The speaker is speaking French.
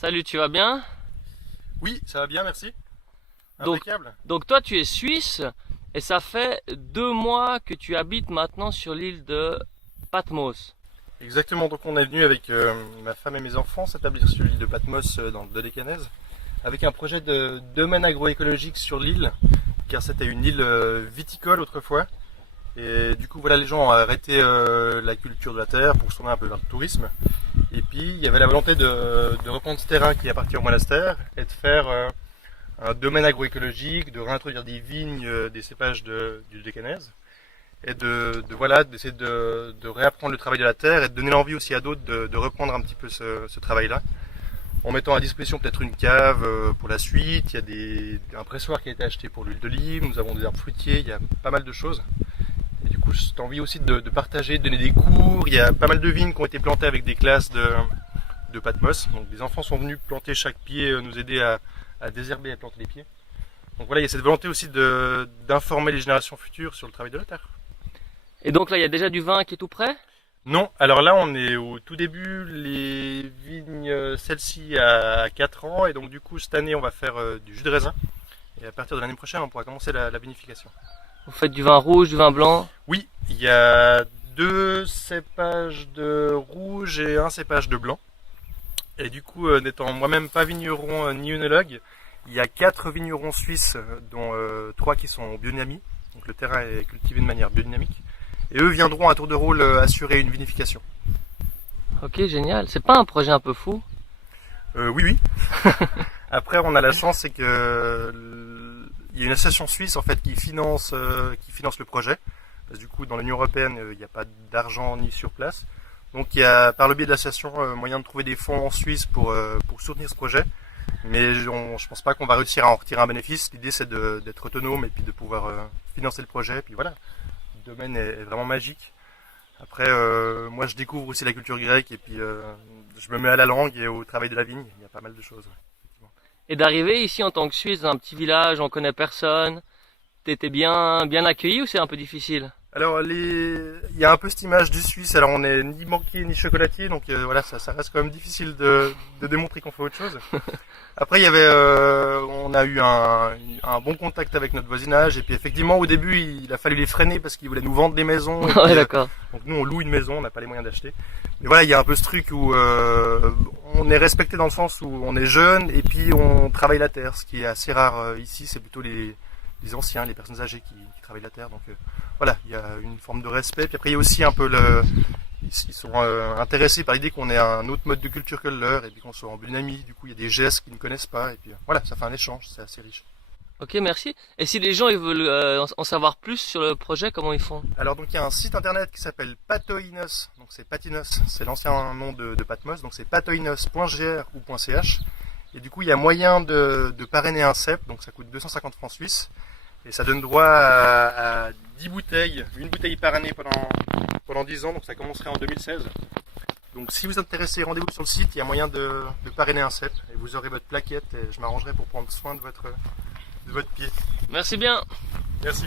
Salut, tu vas bien? Oui, ça va bien, merci. Donc, Impeccable. donc toi tu es suisse et ça fait 2 mois que tu habites maintenant sur l'île de Patmos. Exactement, donc on est venu avec ma femme et mes enfants s'établir sur l'île de Patmos dans le Dodécanèse, avec un projet de domaine agroécologique sur l'île, car c'était une île viticole autrefois. Et du coup, voilà, les gens ont arrêté la culture de la terre pour se tourner un peu vers le tourisme. Et puis, il y avait la volonté de reprendre ce terrain qui appartient au monastère et de faire un domaine agroécologique, de réintroduire des vignes, des cépages du Dodécanèse. Et voilà, d'essayer de réapprendre le travail de la terre et de donner l'envie aussi à d'autres de reprendre un petit peu ce travail-là, en mettant à disposition peut-être une cave pour la suite. Il y a un pressoir qui a été acheté pour l'huile d'olive, nous avons des arbres fruitiers, il y a pas mal de choses. Et du coup, j'ai envie aussi de partager, de donner des cours. Il y a pas mal de vignes qui ont été plantées avec des classes de Patmos. Donc des enfants sont venus planter chaque pied, nous aider à désherber et à planter les pieds. Donc voilà, il y a cette volonté aussi d'informer les générations futures sur le travail de la terre. Et donc là il y a déjà du vin qui est tout prêt? Non, alors là on est au tout début, les vignes, celle-ci a 4 ans, et donc du coup cette année on va faire du jus de raisin, et à partir de l'année prochaine on pourra commencer la vinification. Vous faites du vin rouge, du vin blanc? Oui, il y a 2 cépages de rouge et un cépage de blanc, et du coup n'étant moi-même pas vigneron ni œnologue, il y a 4 vignerons suisses, dont 3 qui sont biodynamiques, donc le terrain est cultivé de manière biodynamique, et eux viendront à tour de rôle assurer une vinification. Ok, génial. C'est pas un projet un peu fou? Oui, oui. Après, on a la chance, c'est que il y a une association suisse en fait qui finance le projet. Parce que du coup, dans l'Union européenne, il n'y a pas d'argent ni sur place. Donc, il y a par le biais de l'association moyen de trouver des fonds en Suisse pour soutenir ce projet. Mais je pense pas qu'on va réussir à en retirer un bénéfice. L'idée, c'est d'être autonome et puis de pouvoir financer le projet. Et puis voilà, le domaine est vraiment magique. Après, moi, je découvre aussi la culture grecque et puis je me mets à la langue et au travail de la vigne. Il y a pas mal de choses. Ouais. Et d'arriver ici en tant que Suisse dans un petit village, on connaît personne, t'étais bien accueilli ou c'est un peu difficile? Alors, il y a un peu cette image du Suisse. Alors, on n'est ni banquier ni chocolatier, donc voilà, ça reste quand même difficile de démontrer qu'on fait autre chose. Après, on a eu un bon contact avec notre voisinage, et puis effectivement, au début, il a fallu les freiner parce qu'ils voulaient nous vendre des maisons. Et Ouais, puis, d'accord. donc nous, on loue une maison, on n'a pas les moyens d'acheter. Mais voilà, il y a un peu ce truc où on est respecté dans le sens où on est jeune et puis on travaille la terre. Ce qui est assez rare ici, c'est plutôt les anciens, les personnes âgées qui travaillent la terre. Donc voilà, il y a une forme de respect. Puis après, il y a aussi un peu ils sont intéressés par l'idée qu'on ait un autre mode de culture que le leur et puis qu'on soit en biodynamie. Du coup, il y a des gestes qu'ils ne connaissent pas et puis voilà, ça fait un échange, c'est assez riche. Ok, merci. Et si les gens ils veulent en savoir plus sur le projet, comment ils font? Alors donc il y a un site internet qui s'appelle Patoinos, donc c'est Patinos, c'est l'ancien nom de Patmos, donc c'est patoinos.gr ou .ch. Et du coup il y a moyen de parrainer un cep, donc ça coûte 250 francs suisses. Et ça donne droit à 10 bouteilles, une bouteille par année pendant 10 ans, donc ça commencerait en 2016. Donc si vous êtes intéressé, rendez-vous sur le site, il y a moyen de parrainer un cep et vous aurez votre plaquette et je m'arrangerai pour prendre soin de votre pied. Merci bien. Merci.